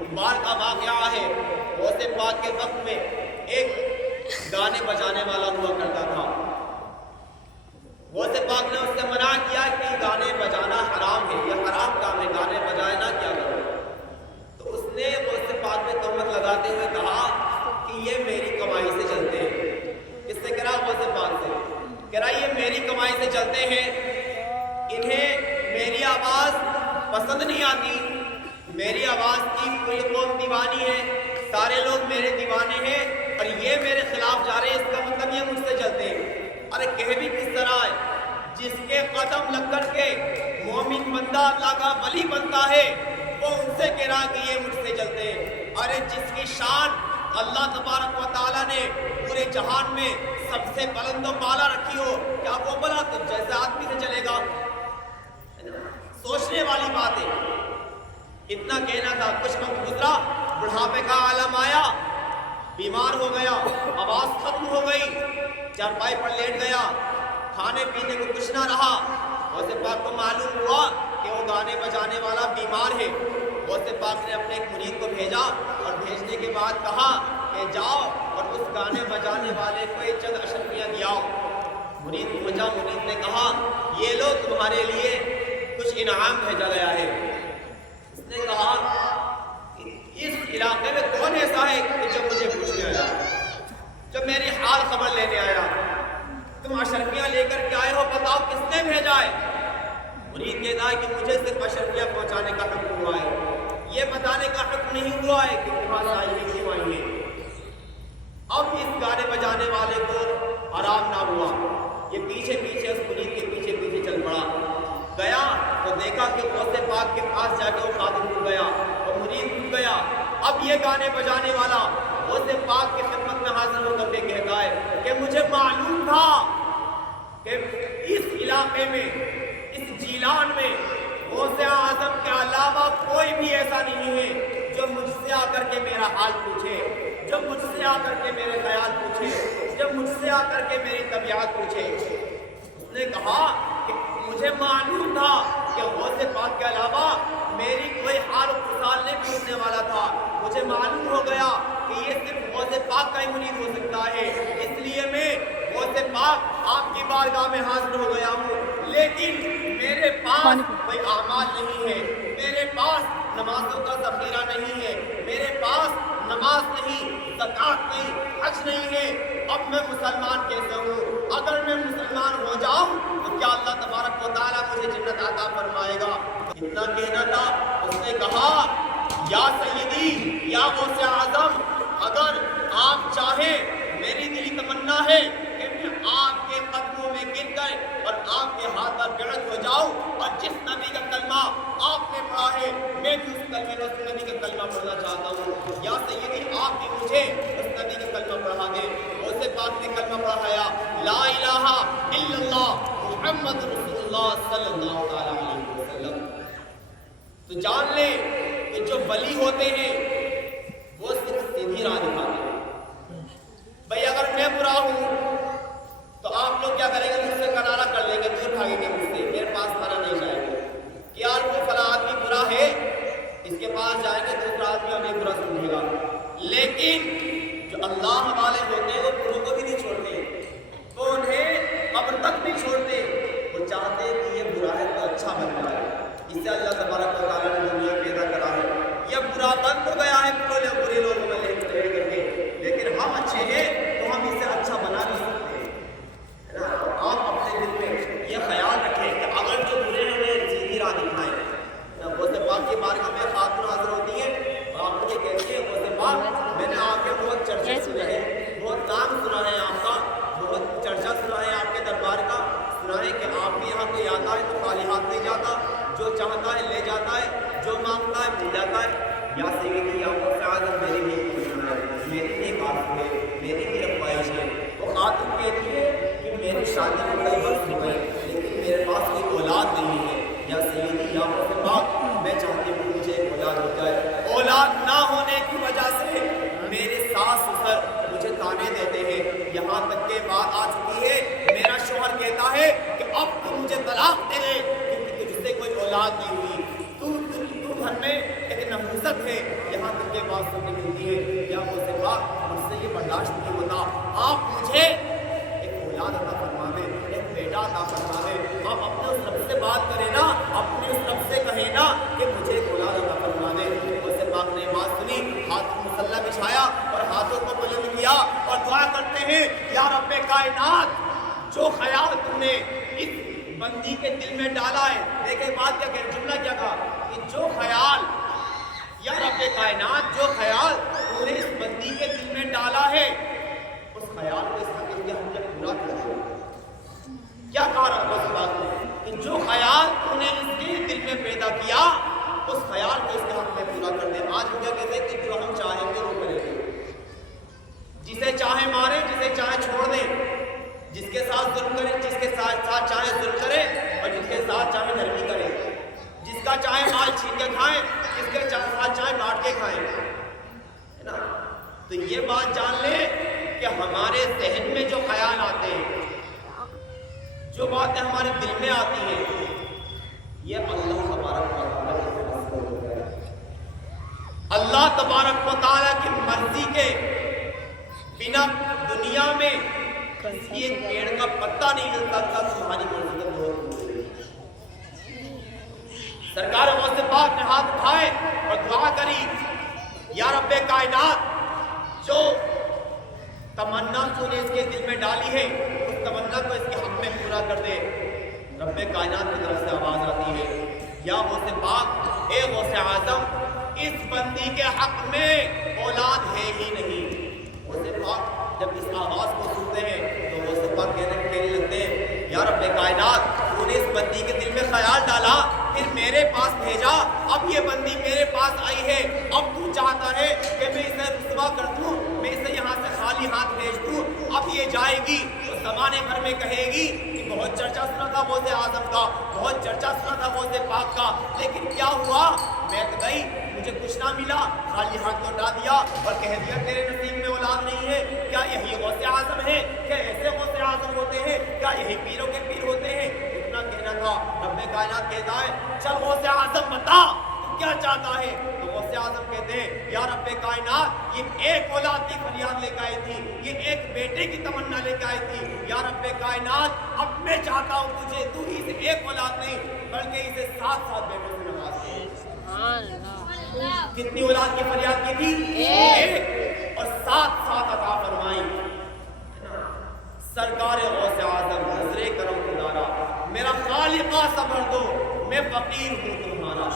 اقبال کا واقعہ ہے، غوث پاک کے وقت میں ایک گانے بجانے والا ہوا کرتا تھا۔ غوث پاک نے اس سے منع کیا کہ گانے بجانا حرام ہے، یہ حرام کام ہے، گانے بجانا کیا کرو۔ تو اس نے غوث پاک میں تہمت لگاتے ہوئے کہا کہ یہ میری کمائی سے چلتے ہیں۔ کس سے کہہ رہا؟ غوث پاک سے کہہ رہا یہ میری کمائی سے چلتے ہیں، انہیں میری آواز پسند نہیں آتی، میری آواز کی کل قوم دیوانی ہے، سارے لوگ میرے دیوانے ہیں اور یہ میرے خلاف جا رہے ہیں، اس کا مطلب یہ مجھ سے چلتے ہیں۔ ارے کہہ بھی کس طرح ہے، جس کے قدم لگ کر کے مومن بندہ اللہ کا ولی بنتا ہے وہ ان سے کہہ رہا کہ یہ مجھ سے چلتے ہیں۔ ارے جس کی شان اللہ تبارک و تعالیٰ نے پورے جہان میں سب سے بلند و بالا رکھی ہو، کیا وہ بلا تو جیسے آدمی سے چلے گا؟ سوچنے والی بات ہے۔ اتنا کہنا تھا، کچھ وقت گزرا، بڑھاپے کا عالم آیا، بیمار ہو گیا، آواز ختم ہو گئی، چارپائی پر لیٹ گیا، کھانے پینے کو کچھ نہ رہا۔ غوث پاک کو معلوم ہوا کہ وہ گانے بجانے والا بیمار ہے۔ غوث پاک نے اپنے ایک مرید کو بھیجا اور بھیجنے کے بعد کہا کہ جاؤ اور اس گانے بجانے والے کو یہ چند اشرفیاں دیاؤ۔ مرید پہنچا، مرید نے کہا یہ لو تمہارے لیے کچھ انعام بھیجا گیا ہے۔ اس نے کہا اس علاقے میں کون ایسا ہے کہ جو مجھے پوچھنے آیا، جو میری حال خبر لینے آیا؟ تم اشرفیاں لے کر کے آئے ہو، بتاؤ کس نے بھیجا ہے؟ مرید کہتا ہے کہ مجھے صرف اشرفیاں پہنچانے کا حکم ہوا ہے، یہ بتانے کا حکم نہیں ہوا ہے کہ تمہارا آئی کیوں آئی ہے۔ اب اس گانے بجانے والے کو آرام نہ ہوا، یہ پیچھے پیچھے اس مرید کے پیچھے پیچھے چل پڑا، گیا تو دیکھا کہ غوث پاک کے پاس جا کے وہ خادم رک گیا اور مرید رک گیا۔ اب یہ گانے بجانے والا غوث پاک کی خدمت میں حاضر ہو کر کے کہتا ہے کہ مجھے معلوم تھا کہ اس علاقے میں، اس جیلان میں غوث اعظم کے علاوہ کوئی بھی ایسا نہیں ہے جو مجھ سے آ کر کے میرا حال پوچھے، جو مجھ سے آ کر کے میرے خیال پوچھے، جو مجھ سے آ کر کے میری طبیعت پوچھے۔ اس نے کہا کہ مجھے معلوم تھا کہ غوث پاک کے علاوہ میری کوئی حال و خصال نہیں پوچھنے والا تھا، مجھے معلوم ہو گیا کہ یہ صرف غوث پاک کا ہی مرید ہو سکتا ہے، اس لیے میں غوث پاک آپ کی بارگاہ میں حاضر ہو گیا ہوں، لیکن میرے پاس کوئی اعمال نہیں ہے، میرے پاس نمازوں کا ذخیرہ نہیں ہے، میرے پاس نماز نہیں، زکوٰۃ نہیں، حج نہیں ہے، اب میں مسلمان کیسے ہوں؟ اگر میں مسلمان ہو جاؤں تو کیا اللہ تبارک و تعالیٰ مجھے جنت عطا فرمائے گا؟ اتنا کہنا تھا، اس نے کہا یا سیدی یا غوث اعظم، اگر آپ چاہیں میری دلی تمنا ہے کہ میں آپ کے قدموں میں گر کر اور آپ کے ہاتھ پر بیعت ہو جاؤں، اور جس نبی کا کلمہ آپ نے پڑھا ہے میں بھی اس کلمے کا، اس نبی کا کلمہ پڑھنا چاہتا ہوں، یا سیدی آپ بھی مجھے اس نبی کا کلمہ پڑھا دیں۔ غوث پاک نے کلمہ پڑھایا، لا الہ الا اللہ محمد رسول اللہ صلی اللہ علیہ وسلم۔ تو جان لے کہ جو ولی ہوتے ہیں وہ صرف سیدھی راہ دکھاتے ہیں۔ بھئی اگر میں برا ہوں تو آپ لوگ کیا کریں گے؟ مجھ سے کنارہ کر لیں گے، دور بھاگیں گے مجھ سے، میرے پاس کھانا نہیں جائے گا کہ یار وہ فلاں آدمی برا ہے، اس کے پاس جائیں گے دوسرا آدمی ہمیں برا سمجھے گا۔ لیکن جو اللہ والے ہوتے ہیں وہ بروں کو بھی نہیں چھوڑتے، وہ انہیں قبر تک نہیں چھوڑتے، وہ چاہتے ہیں کہ یہ برا ہے تو اچھا بن جائے۔ اس سے اللہ تبارک و تعالیٰ نے دنیا پیدا کرا ہے، یہ برا بند ہو گیا ہے برے لوگوں میں لے کر کے، لیکن ہم اچھے ہیں تو ہم اسے اچھا بنا بھی سکتے ہیں۔ آپ اپنے دل میں یہ خیال رکھیں کہ اگر جو برے ہیں انہیں سیدھی راہ دکھائیں۔ غوث پاک کی بارگاہ میں خاتون حاضر ہوتی ہے اور آپ یہ کہتی ہے غوث پاک میں نے آپ کے بہت چرچے سنے ہیں، بہت نام سنا ہے آپ کا، بہت چرچا سنا ہے آپ کے دربار کا، سنا ہے کہ آپ کے یہاں کوئی آتا ہے تو خالی ہاتھ نہیں جاتا، جو چاہتا ہے لے جاتا ہے، جو مانگتا ہے مل جاتا ہے۔ یا سیدی یا غوث اعظم میری بھی پوچھنا ہے، میری ایک آرزو ہے، میری بھی ایک خواہش ہے۔ وہ خاتون کہتی ہے کہ میری شادی کو کئی وقت ہو گئے لیکن میرے پاس کوئی اولاد نہیں ہے۔ یا سیدی یا غوث پاک میں چاہتی ہوں مجھے ایک اولاد ہو جائے۔ اولاد نہ ہونے کی وجہ سے میرے ساس سسر مجھے تانے دیتے ہیں، یہاں تک کہ بات آ چکی ہے میرا شوہر کہتا ہے کہ اب تو مجھے طلاق دے دے کیونکہ تجھ سے کوئی اولاد نہیں ہوئی، تو گھر میں ایک نحوست ہے، یہاں سن کے بات سننے ملتی ہے، یا غوث پاک مجھ سے یہ برداشت نہیں ہوتا، آپ مجھے ایک اولاد عطا فرما دیں، ایک بیٹا عطا فرما دیں۔ آپ اپنے اس رب سے بات کریں نا، اپنے اس رب سے کہیں نا کہ مجھے ایک اولاد عطا فرما دیں۔ غوث پاک نے بات سنی، ہاتھ مسلح بچھایا اور ہاتھوں کو بلند کیا اور دعا کرتے ہیں، یا رب کائنات جو خیال تم نے اس بندی کے دل میں ڈالا ہے، دیکھیں بات کیا کہ جملہ کیا کہا کہ جو خیال، یا رب کائنات جو خیال تم نے اس بندی کے دل میں ڈالا ہے، اس خیال کو اس حقیقت کے ہم نے پورا کر دیا۔ کیا کہا رہا ہے اس بات میں کہ جو خیال تم نے اس کے دل میں پیدا کیا، اس خیال کو اس کے حق میں پورا کر دے۔ آج ہم کیا کہتے ہیں کہ جو ہم چاہیں گے وہ کریں گے، جسے چاہے مارے، جسے چاہے چھوڑ دیں، جس کے ساتھ ظلم کرے، جس کے ساتھ چاہے ظلم کرے اور جس کے ساتھ چاہے نرمی کرے، جس کا چاہے مال چھین کے کھائیں، جس کے ساتھ چاہے بانٹ کے کھائیں، ہے نا؟ تو یہ بات جان لیں کہ ہمارے ذہن میں جو خیال آتے ہیں، جو باتیں ہمارے دل میں آتی ہیں، یہ اللہ تبارک و تعالیٰ کی طرف سے ہوتا ہے۔ اللہ تبارک و تعالیٰ کی مرضی کے بنا دنیا میں کسی ایک پیڑ کا پتا نہیں ہلتا تھا، تمہاری مرضی کا دور۔ سرکار غوث پاک نے ہاتھ اٹھائے اور دعا کری، یا رب کائنات جو تمنا تو نے اس کے دل میں ڈالی ہے، اس تمنا کو اس کے حق میں پورا کر دے۔ رب کائنات کی طرف سے آواز آتی ہے، یا غوث پاک، اے غوث اعظم، اس بندی کے حق میں اولاد ہے ہی نہیں۔ غوث پاک جب اس آواز کو سنتے ہیں تو غوث پاک کہنے لگتے ہیں، یا رب کائنات تو نے اس بندی کے دل میں خیال ڈالا، پھر میرے پاس بھیجا، اب یہ بندی میرے پاس آئی ہے، اب تو چاہتا ہے کہ میں اسے رسوا کر دوں، میں اسے یہاں سے خالی ہاتھ بھیج دوں، اب یہ جائے گی تو زمانے بھر میں کہے گی کہ بہت چرچا سنا تھا غوث اعظم کا، بہت چرچا سنا تھا غوث پاک کا، لیکن کیا ہوا؟ میں تو گئی، مجھے کچھ نہ ملا، خالی ہاتھ لوٹا دیا اور کہہ دیا تیرے نصیب میں اولاد نہیں ہے۔ کیا یہی غوث اعظم ہے؟ کیا ایسے غوث اعظم ہوتے ہیں؟ کیا یہی پیروں کے پیر ہوتے ہیں؟ اتنا کہنا تھا۔ رب کائنات کہتا ہے، چل غوث اعظم بتا تو کیا چاہتا ہے؟ تو غوث اعظم کہتے ہیں، یا رب کائنات یہ ایک اولاد کی فریاد لے کے آئی تھی، یہ ایک بیٹے کی تمنا لے کے آئی تھی، یا رب کائنات اب میں چاہتا ہوں تجھے تو اسے ایک اولاد نہیں بلکہ اسے 7 بیٹوں سے نواز دے۔ کتنی اولاد کی فریاد کی تھی؟ ایک، اور 7 عطا فرمائی۔ سرکار غوث اعظم نظر کرم خدارا، میرا خالقہ صبر دو، میں فقیر ہوں تمہارا۔